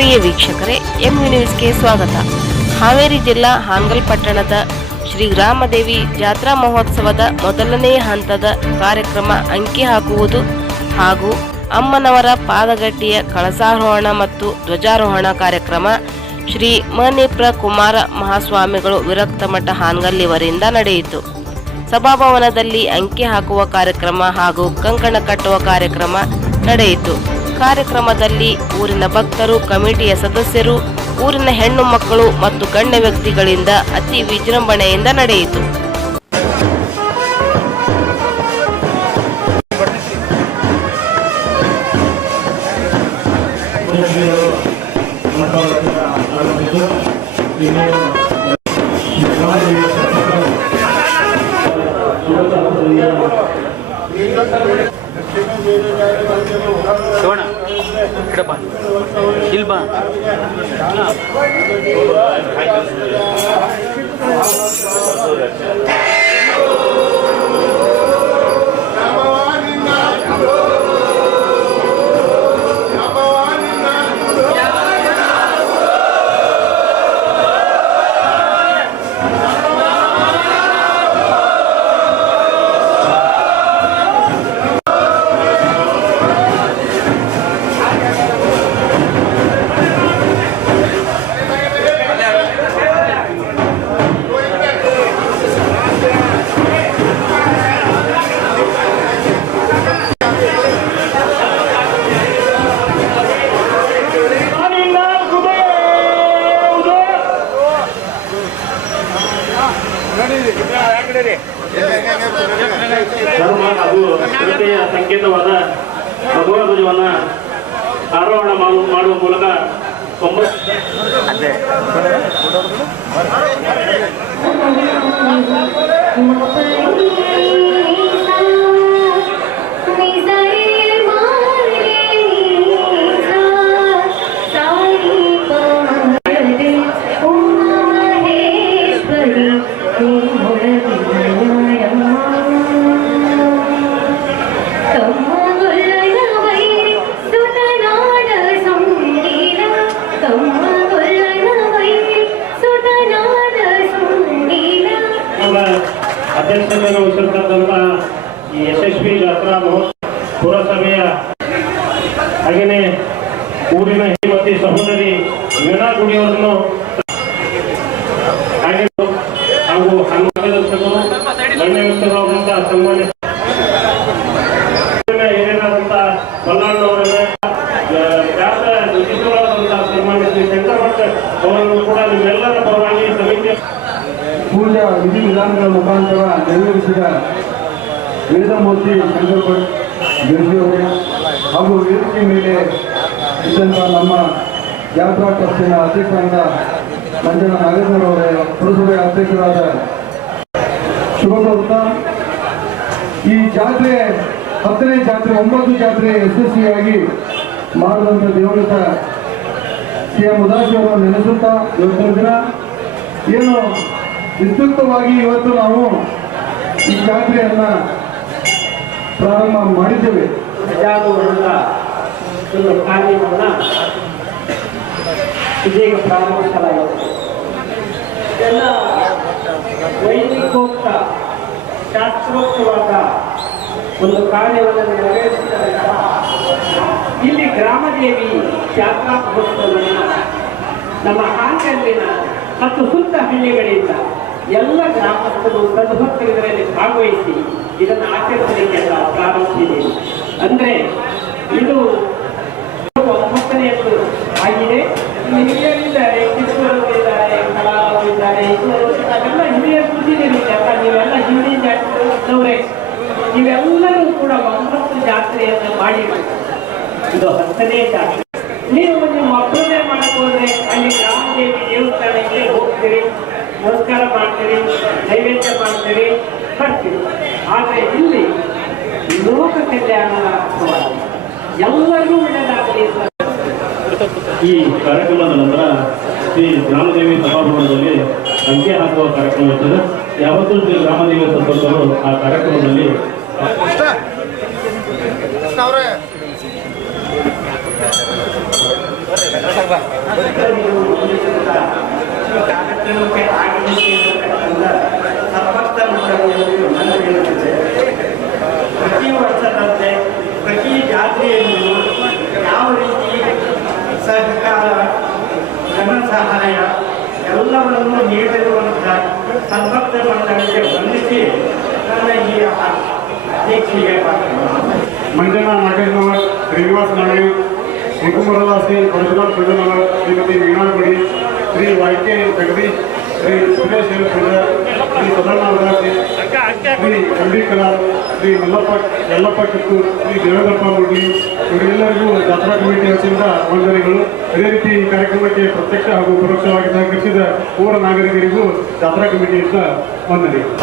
ಪ್ರಿಯ ವೀಕ್ಷಕರೇ, ಎಂಯು ನ್ಯೂಸ್ಗೆ ಸ್ವಾಗತ. ಹಾವೇರಿ ಜಿಲ್ಲಾ ಹಾನಗಲ್ ಪಟ್ಟಣದ ಶ್ರೀ ಗ್ರಾಮದೇವಿ ಜಾತ್ರಾ ಮಹೋತ್ಸವದ ಮೊದಲನೇ ಹಂತದ ಕಾರ್ಯಕ್ರಮ ಅಂಕಿ ಹಾಕುವುದು ಹಾಗೂ ಅಮ್ಮನವರ ಪಾದಗಟ್ಟಿಯ ಕಳಸಾರೋಹಣ ಮತ್ತು ಧ್ವಜಾರೋಹಣ ಕಾರ್ಯಕ್ರಮ ಶ್ರೀ ಮಣಿಪ್ರ ಕುಮಾರ ಮಹಾಸ್ವಾಮಿಗಳು ವಿರಕ್ತ ಮಠ ಹಾನಗಲ್ ಇವರಿಂದ ನಡೆಯಿತು. ಸಭಾಭವನದಲ್ಲಿ ಅಂಕಿ ಹಾಕುವ ಕಾರ್ಯಕ್ರಮ ಹಾಗೂ ಕಂಕಣ ಕಟ್ಟುವ ಕಾರ್ಯಕ್ರಮ ನಡೆಯಿತು. ಕಾರ್ಯಕ್ರಮದಲ್ಲಿ ಊರಿನ ಭಕ್ತರು, ಕಮಿಟಿಯ ಸದಸ್ಯರು, ಊರಿನ ಹೆಣ್ಣು ಮಕ್ಕಳು ಮತ್ತು ಗಣ್ಯ ವ್ಯಕ್ತಿಗಳಿಂದ ಅತಿ ವಿಜೃಂಭಣೆಯಿಂದ ನಡೆಯಿತು. ಸೋಣ ಇಡಪ್ಪ ಇಲ್ಬಾ ಸಂಕೇತವಾದ ಭಗವಾ ಧ್ವಜವನ್ನ ಆರೋಹಣ ಮಾಡುವ ಮೂಲಕ ಅಧ್ಯಕ್ಷತೆಯನ್ನು ವಹಿಸಿರ್ತಕ್ಕಂಥ ಈ ಯಶಸ್ವಿ ಜಾತ್ರಾ ಮಹೋತ್ಸವ ಪುರಸಭೆಯ ಹಾಗೆಯೇ ಊರಿನ ಶ್ರೀಮತಿ ಸಹೋದರಿ ವೀಣಾ ಗುಡಿಯವರನ್ನು ಹಾಗೂ ಹನುಮಂತರು ಗಣ್ಯ ವ್ಯಕ್ತಿಗಳಾದಂತಹ ಸನ್ಮಾನ್ಯ ಹಿರಿಯರಾದಂಥ ಬಲ್ಲಾಣ್ಣವರನ್ನ ಖ್ಯಾತ ಜ್ಯೋತಿಷರಾದಂತಹ ಸನ್ಮಾನ್ಯ ಶ್ರೀ ಶಂಕರ್ ಭಟ್ ಅವರನ್ನು ಕೂಡ ನಿಮ್ಮೆಲ್ಲರ ಪರವಾಗಿ ಸಮಿತಿ ಪೂಜಾ ವಿಧಿವಿಧಾನಗಳ ಮುಖಾಂತರ ನೆರವೇರಿಸಿದ ವೇದಮೂರ್ತಿ ಶಂಕರ್ ಭಟ್ ಜೋಶಿಯವರೇ ಹಾಗೂ ವೇದಿಕೆ ಮೇಲೆ ಇದ್ದಂಥ ನಮ್ಮ ಜಾತ್ರಾ ಟ್ರಸ್ಟಿನ ಅಧ್ಯಕ್ಷರಾದ ಮಂಜನ ನಾಗೇಂದ್ರವರೇ, ಪುರಸಭೆಯ ಅಧ್ಯಕ್ಷರಾದ ಶುಭ ಕೋರುತ್ತಾ ಈ ಜಾತ್ರೆ 10ನೇ ಜಾತ್ರೆ 9 ಜಾತ್ರೆ ಯಶಸ್ವಿಯಾಗಿ ಮಾಡಿದಂಥ ದಿವಂಗತ ಸಿ.ಎಂ. ಉದಾಸಿಯವರನ್ನು ನೆನೆಸುತ್ತಾ ಇವತ್ತಿನ ದಿನ ಏನು ವಿಸ್ತೃತವಾಗಿ ಇವತ್ತು ನಾವು ಈ ಜಾತ್ರೆಯನ್ನ ಪ್ರಾರಂಭ ಮಾಡಿದ್ದೇವೆ. ಒಂದು ಕಾರ್ಯವನ್ನ ಇದೀಗ ಪ್ರಾರಂಭಿಸಲಾಗಿದೆ. ಇದೆಲ್ಲ ವೈದಿಕೋಕ್ತ ಶಾಸ್ತ್ರೋಕ್ತವಾದ ಒಂದು ಕಾರ್ಯವನ್ನು ನೆರವೇರಿಸಿದಾಗ ಇಲ್ಲಿ ಗ್ರಾಮದೇವಿ ಜಾತ್ರಾ ಮಹೋತ್ಸವವನ್ನು ನಮ್ಮ ಹಾನಗಲ್ಲಿನ ಮತ್ತು ಸುತ್ತ ಹಳ್ಳಿಗಳಿಂದ ಎಲ್ಲ ಗ್ರಾಮಸ್ಥರು ಸದ್ಭಕ್ತರು ಇದರಲ್ಲಿ ಭಾಗವಹಿಸಿ ಇದನ್ನು ಆಚರಿಸಲಿಕ್ಕೆ ಪ್ರಾರಂಭಿಸಿದ್ದೇವೆ. ಅಂದರೆ ಇದು 9ನೇದು ಆಗಿದೆ. ಹಿರಿಯರಿದ್ದಾರೆ, ಕಿತ್ತೂರಿದ್ದಾರೆ, ಕಲಾವಿದರಿದ್ದಾರೆ, ಅದೆಲ್ಲ ಹಿರಿಯರು ಕೂತಿದ್ದೀರಿಲ್ಲ, ನೀವೆಲ್ಲ ಹಿಂದಿ ಜಾತ್ರೆ ನೀವೆಲ್ಲರೂ ಕೂಡ 9 ಜಾತ್ರೆಯನ್ನು ಮಾಡಿರ್ಬೇಕು. ಇದು 10ನೇ ಜಾತ್ರೆ. ನೀವು ಮಕ್ಕಳನ್ನೇ ಮಾಡಕ್ ಹೋದ್ರೆ ಅಲ್ಲಿ ಗ್ರಾಮದೇವಿ ದೇವಸ್ಥಾನಕ್ಕೆ ಹೋಗ್ತೀರಿ, ನಮಸ್ಕಾರ ಮಾಡ್ತೀರಿ, ನೈವೇದ್ಯ ಮಾಡ್ತೀರಿ, ಬರ್ತೀರಿ. ಆದರೆ ಇಲ್ಲಿ ಲೋಕ ಕಲ್ಯಾಣದ ಅರ್ಥವಾಗಿ ಎಲ್ಲರಿಗೂ ಒಳ್ಳೆಯದಾಗಲಿ. ಈ ಕಾರ್ಯಕ್ರಮದ ನಂತರ ಶ್ರೀ ಗ್ರಾಮದೇವಿ ಸಭಾಭವನದಲ್ಲಿ ಅಂಕೆ ಹಾಕುವ ಕಾರ್ಯಕ್ರಮ ಇರ್ತದೆ. ಯಾವತ್ತೂ ಶ್ರೀ ಗ್ರಾಮದೇವಿ ಸದಸ್ಯರು ಆ ಕಾರ್ಯಕ್ರಮದಲ್ಲಿ ಅವ್ರೆ ಕಾರ್ಯಕ್ರಮಕ್ಕೆ ಆಗಮಿಸಿರ್ತಕ್ಕಂಥ ಸರ್ವತ್ರ ಮಂಡಳಿಯಲ್ಲಿ ನನ್ನ ಹೇಳುತ್ತಿದೆ. ಪ್ರತಿ ವರ್ಷದಂತೆ ಪ್ರತಿ ಜಾತ್ರೆಯಲ್ಲಿಯೂ ಯಾವ ರೀತಿ ಸಹಕಾರ ಧನ ಸಹಾಯ ಎಲ್ಲವನ್ನು ನೀಡಿರುವಂತಹ ಸರ್ವತ್ರ ಮಂಡಳಿಗೆ ವಂದಿಸಿ ನನ್ನ ಈ ಅಧ್ಯಕ್ಷಿಗೆ ಮಂಜಣ್ಣ ನಾಗೇಶ್ವರ, ಶ್ರೀನಿವಾಸ್ ನಾಳೆ, ಶಿವಕುಮಾರದಾಸಿ, ಪರಶುರಾಮ್ ಪ್ರಜನವರ್, ಶ್ರೀಮತಿ ವೀಣಾಗುಡಿ, ಶ್ರೀ ವೈಕೆ ಜಗದೀಶ್, ಶ್ರೀ ಸುರೇಶ್ ಎಲ್ ಪೂಜಾರ್, ಶ್ರೀ ಸದಣ್ಣ ಉದಾಸಿ, ಶ್ರೀ ಚಂಡೀಕಲಾರ್, ಶ್ರೀ ಯಲ್ಲಪ್ಪ ಕಿತ್ತೂರ್, ಶ್ರೀ ದೇವೇಂದ್ರಪ್ಪ ಮುಡ್ಲಿ, ಇವರೆಲ್ಲರಿಗೂ ಜಾತ್ರಾ ಕಮಿಟಿ ವತಿಯಿಂದ ವಂದನೆಗಳು. ಅದೇ ರೀತಿ ಈ ಕಾರ್ಯಕ್ರಮಕ್ಕೆ ಪ್ರತ್ಯಕ್ಷ ಹಾಗೂ ಪರೋಕ್ಷವಾಗಿ ಸಹಕರಿಸಿದ ಪೂರ್ವ ನಾಗರಿಕರಿಗೂ ಜಾತ್ರಾ ಕಮಿಟಿಯಿಂದ ವಂದನೆಗಳು.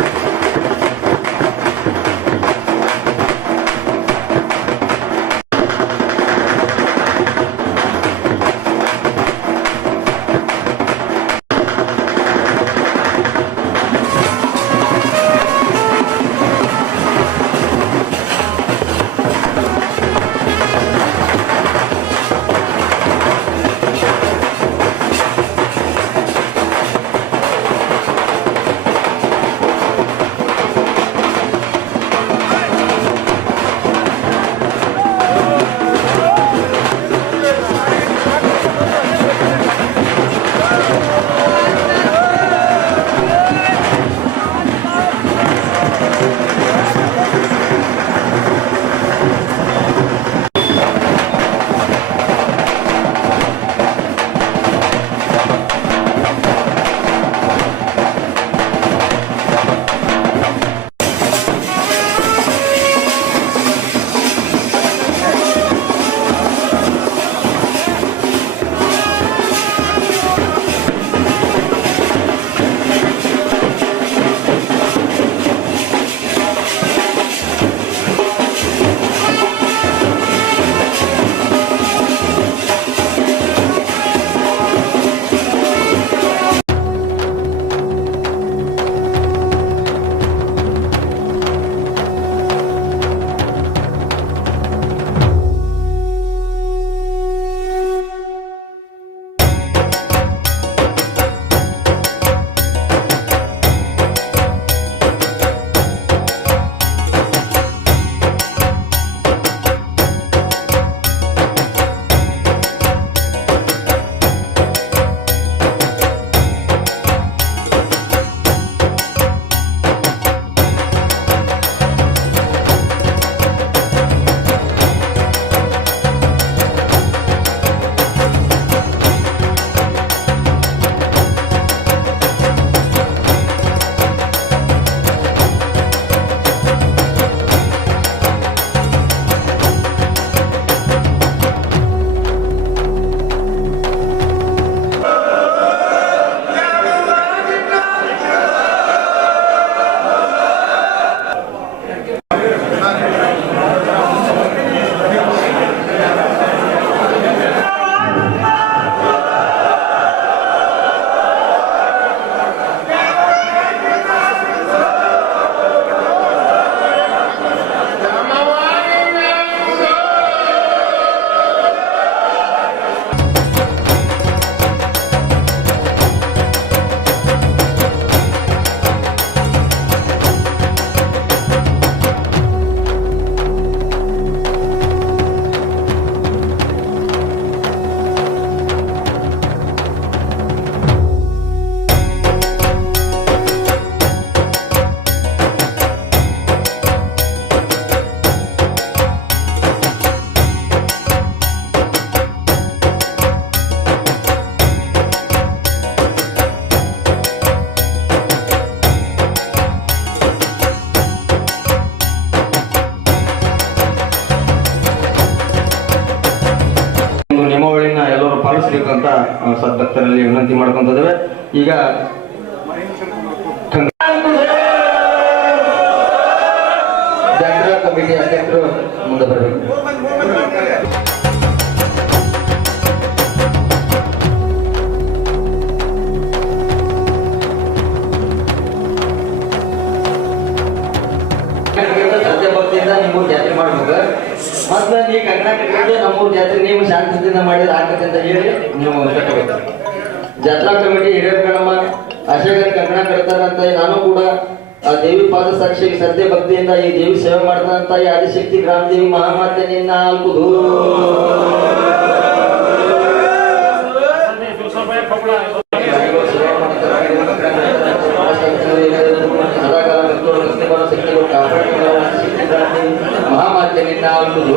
ಪಾಲಿಸಬೇಕಂತ ಸದ್ಭಕ್ತರಲ್ಲಿ ವಿನಂತಿ ಮಾಡ್ಕೊಂತಿದ್ದೇವೆ. ಈಗ ಜಾತ್ರಾ ಕಮಿಟಿ ಅಧ್ಯಕ್ಷರು ಮುಂದೆ ಬರಬೇಕು. ಶ್ರದ್ಧೆ ಭಕ್ತಿಯಿಂದ ನೀವು ಜಾತ್ರೆ ಮಾಡ್ಬೇಕು. ಮತ್ತೆ ನೀ ಕಂಕಣ ಕಟ್ಟಿದ್ರೆ ನಮ್ಮ ಜಾತ್ರೆ ನೀವು ಶಾಂತಿಯಿಂದ ಮಾಡಿದ್ರೆ ಆಗತ್ತೆ ಅಂತ ಹೇಳಿ ನೀವು ಕಟ್ಟಬೇಕು. ಜಾತ್ರಾ ಕಮಿಟಿ ಹಿರಿಯರ ಗಣಮ ಅಶೇಖರ್ ಕಂಕಣ ಕಟ್ತಾರಂತ ನಾನು ಕೂಡ ಆ ದೇವಿ ಪಾದ ಸಾಕ್ಷಿ ಶ್ರದ್ಧೆ ಭಕ್ತಿಯಿಂದ ಈ ದೇವಿ ಸೇವೆ ಮಾಡ್ತಾರಂತ ಈ ಆದಿಶಕ್ತಿ ಗ್ರಾಮ ದೇವಿ ಮಹಾಮಾತೆ ನಿನ್ನ ಅಲ್ಪುದು ಮಹಾಮಾತೆ ನಿನ್ನ ಅಲ್ಪುದು.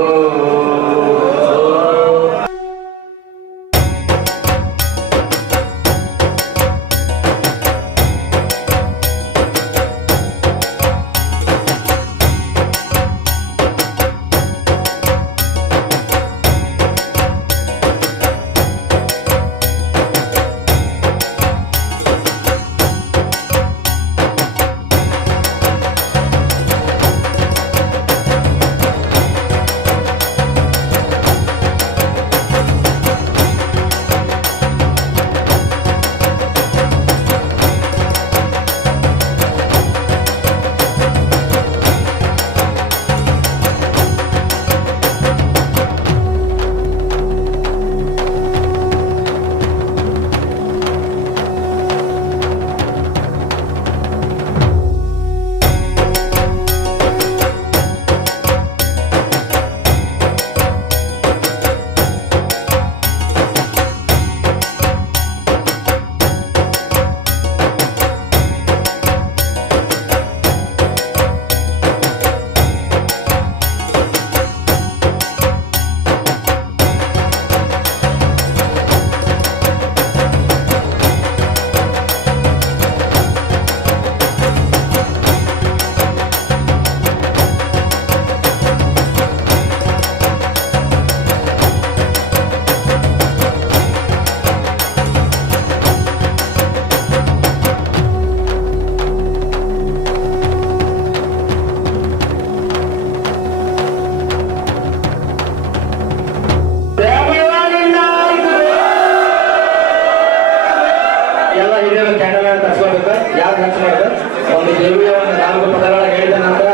ಎಲ್ಲ ಹಿರಿಯರು ಕ್ಯಾಂಡಲ್ ತರಿಸ್ಕೋಬೇಕು. ಯಾರು ಖರ್ಚು ಮಾಡ್ಬೇಕು ಒಂದು ದೇವಿಯ ಒಂದು 4 ಪದಗಳ ಹೇಳಿದ ನಂತರ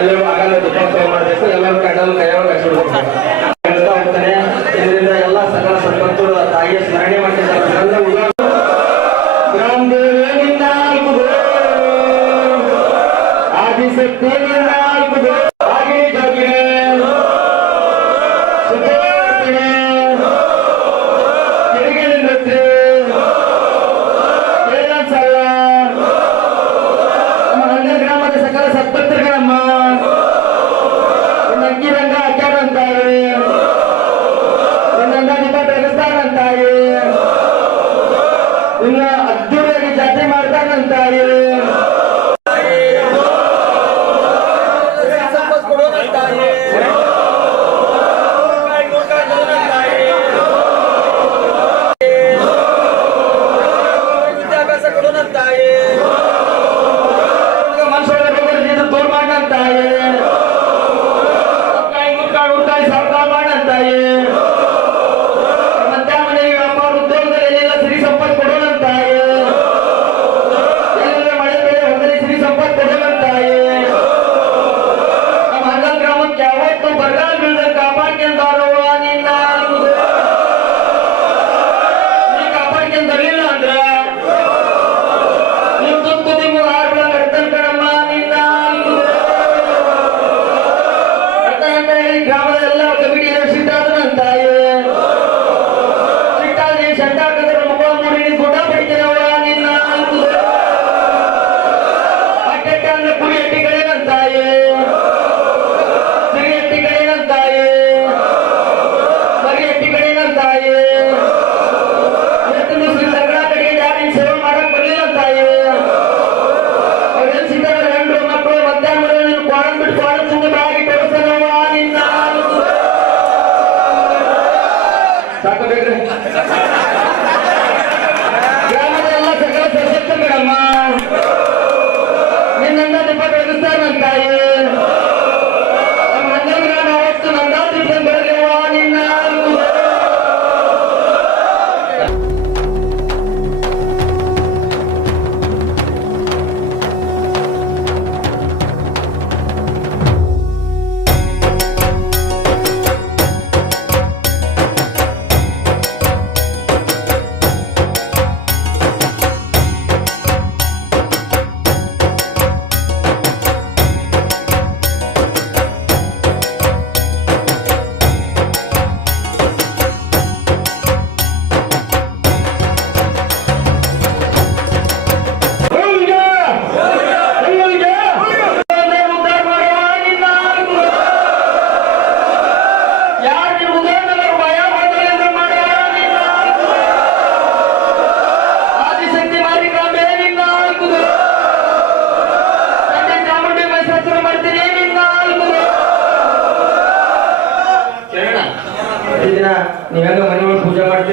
ಎಲ್ಲರೂ ಆಗಲ್ಲ ದೀಪೋತ್ಸವ ಮಾಡಬೇಕು. ಎಲ್ಲರೂ ಕ್ಯಾಂಡಲ್ ಕೈಯೊಳಗೆ ಹಚ್ಚಿಡ್ಬೇಕು. ಹೋಗ್ತಾನೆ. ಇದರಿಂದ ಎಲ್ಲ ಸಕಲ ಸಂಪತ್ತು ತಾಯಿಯ ಸ್ಮರಣೆ ಮಾಡ್ತಿದ್ದಾರೆ. ಗ್ರಾಮ ದೇವಿಯಿಂದ ಆದಿಶಕ್ತಿಯಿಂದ ಹಾಗೆ ಜೋಗಿಗೆ ಸುತ್ತೋರ್ಪಣೆ ತಿರುಗಿನ ನೃತ್ಯ ಗ್ರಾಮದ ಸಕಲ ಸತ್ಪತ್ರಗಳಮ್ಮ ಅಕ್ಕಿ ರಂಗ ಹಾಕ್ಯಾರಂತಾರೆ, ಇನ್ನೊಂದ ದೀಪ ಬೆಳೆಸ್ತಾರಂತಾರೆ, ಇನ್ನ ಅದ್ದೂರಿಯಾಗಿ ಜಾತ್ರೆ ಮಾಡ್ತಾರಂತಾರೆ. ಗ್ರಾಮದೆಲ್ಲ ಸಕಲ ಸಶಕ್ತಗಳಮ್ಮ ನಿನ್ನಿಂದ ದೀಪ ಬೆಳೆಸ್ತಾರಂತಾಯಿ ನಮ್ಮ ಗ್ರಾಮ ಅವತ್ತು ನಂದ ದೀಪ ಬೆಳೆದವ ನಿನ್ನ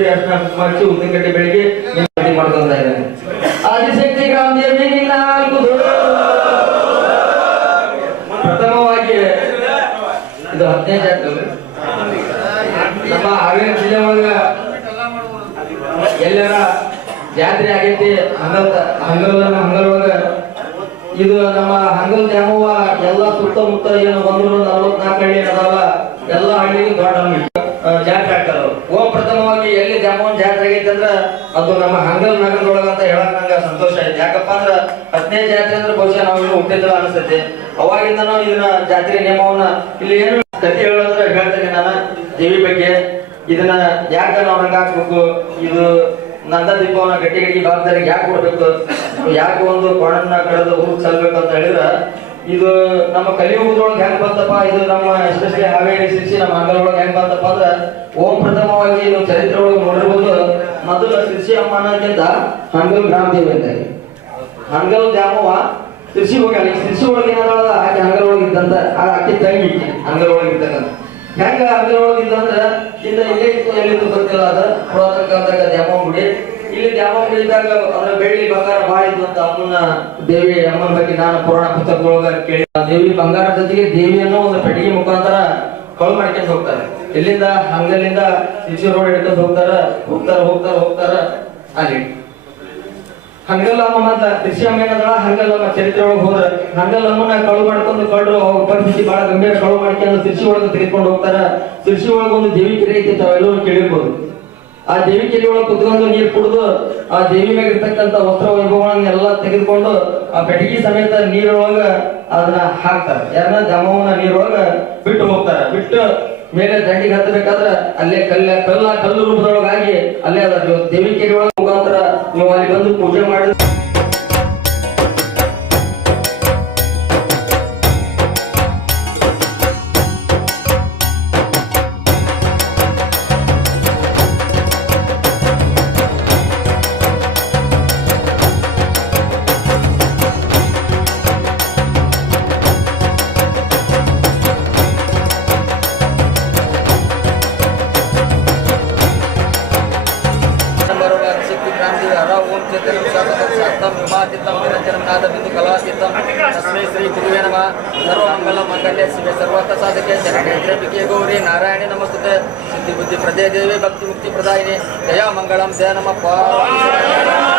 ದೇವಿ ಅರ್ಶನ ಕುಂಕುಮ ಉದ್ದಿನಕಡ್ಡಿ ಬೆಳಿಗ್ಗೆ ಮಾಡ್ಕೊಂತ ಇದ್ದಾನೆ. ಆದಿಶಕ್ತಿ ಗ್ರಾಮದೇವಿ ನಾಲ್ಕು ಪ್ರಥಮವಾಗಿ ಇದು 15 ಜಾತ್ರೆ ನಮ್ಮ ಹಾವೇರಿ ಜಿಲ್ಲೆ ಒಳಗ ಎಲ್ಲರ ಜಾತ್ರೆ ಆಗೈತಿ. ಹಂಗಲ್ ಒಳಗ ಇದು ನಮ್ಮ ಹಂಗಲ್ ದ್ಯಾಮವ್ವ ಎಲ್ಲ ಸುತ್ತಮುತ್ತ ಏನು 144 ಹಳ್ಳಿ ಅದಾವ, ಎಲ್ಲ ಹಳ್ಳಿಗೆ ದೊಡ್ಡ ಜಾತ್ರೆ ಆಗ್ತಾರ. ಪ್ರಥಮವಾಗಿ ಎಲ್ಲಿ ದ್ಯಾಮವ್ವನ ಜಾತ್ರೆ ಆಗೈತಿ ಅಂದ್ರ ಅದು ನಮ್ಮ ಹಂಗಲ್ ನಗರದೊಳಗ ಅಂತ ಹೇಳಕ್ ನಂಗೆ ಸಂತೋಷ ಐತಿ. ಯಾಕಪ್ಪ ಅಂದ್ರ 15 ಜಾತ್ರೆ ಅಂದ್ರೆ ಬಹುಶಃ ನಾವು ಇಲ್ಲಿ ಹುಟ್ಟಿದ್ರ ಅನಿಸ್ತೈತಿ. ಅವಾಗಿಂದ ನಾವು ಇದನ್ನ ಜಾತ್ರೆ ನಿಯಮವನ್ನ ಇಲ್ಲಿ ಏನು ಕಥೆ ಹೇಳೋದ್ರೆ ಹೇಳ್ತೇನೆ ನಾನು ದೇವಿ ಬಗ್ಗೆ. ಇದನ್ನ ಯಾಕೆ ನಾವು ಹಂಗ ಹಾಕ್ಬೇಕು, ಇದು ನಂದ ದೀಪವನ್ನ ಗಟ್ಟಿ ಜವಾಬ್ದಾರಿಗೆ ಯಾಕೆ ಕೊಡ್ಬೇಕು, ಯಾಕೆ ಒಂದು ಕೋಣನ್ನ ಕಳೆದು ಊರ್ ಸಲ್ಬೇಕು ಅಂತ ಹೇಳಿದ್ರ ಇದು ನಮ್ಮ ಕಲಿಯುಗದೊಳಗೆ ಹೆಂಗ್ ಬಂತಪ್ಪ, ಇದು ನಮ್ಮ ಎಸ್ಪೆಷಲಿ ಹಾವೇರಿ ಶಿರ್ಸಿ ನಮ್ಮ ಹಂಗಲೊಳಗೆ ಹೆಂಗ್ ಬಂತಪ್ಪ ಅಂದ್ರ ಪ್ರಥಮವಾಗಿ ಇದು ಚರಿತ್ರೆ ಒಳಗೆ ನೋಡಿರ್ಬೋದು. ಮೊದಲು ಶಿರ್ಸಿ ಅಮ್ಮ ಅನ್ನೋಕ್ಕಿಂತ ಹಂಗಲ್ ಗ್ರಾಮದೇವಿ ಅಂತ ಹಂಗಲ್ ದ್ಯಾಮವ್ವ ಶಿರ್ಸಿ ಹೋಗಿ ಶಿರ್ಸಿ ಒಳಗೆ ಏನಾದ ಆಕೆ ಹಂಗಲ್ ಒಳಗೆ ಇದ್ದಂತ ಆಕೆ ತಂಗಿ ಹಂಗಲ್ ಒಳಗೆ ಇರ್ತಕ್ಕಂಥ ಹೆಂಗ ಹಂಗಲ್ ಒಳಗೆ ಇದ್ದಂದ್ರ ಇನ್ನ ಇಲ್ಲೇ ಇತ್ತು ಎಲ್ಲಿತ್ತು ಗೊತ್ತಿಲ್ಲ. ಅದ ಪುರಾತನ ಕಾಲದಾಗ ದ್ಯಾಮವ್ವ ಗುಡಿ, ಇಲ್ಲಿ ದ್ಯಾಮವ್ವ ಗುಡಿದಾಗ ಅದ್ರ ಬೆಳ್ಳಿ ಬಂಗಾರ ಭಾಳ ಇದ್ದು ಅಂತ ಅಮ್ಮನ ದೇವಿ ಅಮ್ಮನ ಬಗ್ಗೆ ನಾನು ಪುರಾಣ ಪುಸ್ತಕದೊಳಗ ಕೇಳಿ. ದೇವಿ ಬಂಗಾರ ಜೊತೆಗೆ ದೇವಿಯನ್ನು ಒಂದು ಪೆಟ್ಟಿಗೆ ಮುಖಾಂತರ ಕಳು ಮಾಡ್ಕೊಂಡು ಹೋಗ್ತಾರೆ. ಇಲ್ಲಿಂದ ಹಂಗಲಿಂದ ಶಿರ್ಸಿ ರೋಡ್ ಹಿಡ್ಕೊಂಡು ಹೋಗ್ತಾರ ಅಲ್ಲಿ ಹಂಗಲ್ಲಮ್ಮ ಮತ್ತ ಶಿರ್ಸಿಯಮ್ಮ ಏನದಳ ಹಂಗಲ್ಲಮ್ಮ ಚರಿತ್ರೆ ಒಳಗೆ ಹೋದ್ರ ಹಂಗಲ್ಲಮ್ಮನ ಕಳು ಮಾಡ್ಕೊಂಡು ಕಳ್ರು ಅವ್ರ ಪರಿಸ್ಥಿತಿ ಬಹಳ ಗಂಭೀರ ಕಳು ಮಾಡ್ಕೊಂಡು ಶಿರ್ಸಿ ಒಳಗೆ ತೆಗೆದುಕೊಂಡು ಹೋಗ್ತಾರ. ಶಿರ್ಸಿ ಒಳಗೆ ಒಂದು ದೇವಿ ಕೆರೆ ಐತಿ, ತಾವೆಲ್ಲರೂ ಕೇಳಿರ್ಬೋದು. ಆ ದೇವಿ ಕೆರೆ ಒಳಗೆ ಕುತ್ಕೊಂಡು ನೀರು ಕುಡಿದು ಆ ದೇವಿ ಮ್ಯಾಗ ಇರ್ತಕ್ಕಂಥ ವಸ್ತ್ರ ವೈಭವಗಳನ್ನೆಲ್ಲ ತೆಗೆದುಕೊಂಡು ಆ ಬೆಟಗಿ ಸಮೇತ ನೀರೊಳಗ ಅದನ್ನ ಹಾಕ್ತಾರ. ಯಾರನ್ನ ದ್ಯಾಮವ್ವನ ನೀರೊಳಗ ಬಿಟ್ಟು ಹೋಗ್ತಾರ. ಬಿಟ್ಟು ಮೇಲೆ ದಂಡಿಗೆ ಹತ್ತಬೇಕಾದ್ರ ಅಲ್ಲೇ ಕಲ್ಲು ರೂಪದೊಳಗಾಗಿ ಅಲ್ಲೇ ಅದ ದೇವಿ ಕೆರೆ ಒಳಗ ಮುಖಾಂತರ ನೀವು ಅಲ್ಲಿ ಬಂದು ಪೂಜೆ ಮಾಡಿ गौरी नारायणी नमस्ते सिद्धि बुद्धि प्रदे देवी भक्ति मुक्ति प्रदायिनी दया मंगलम जय नमः।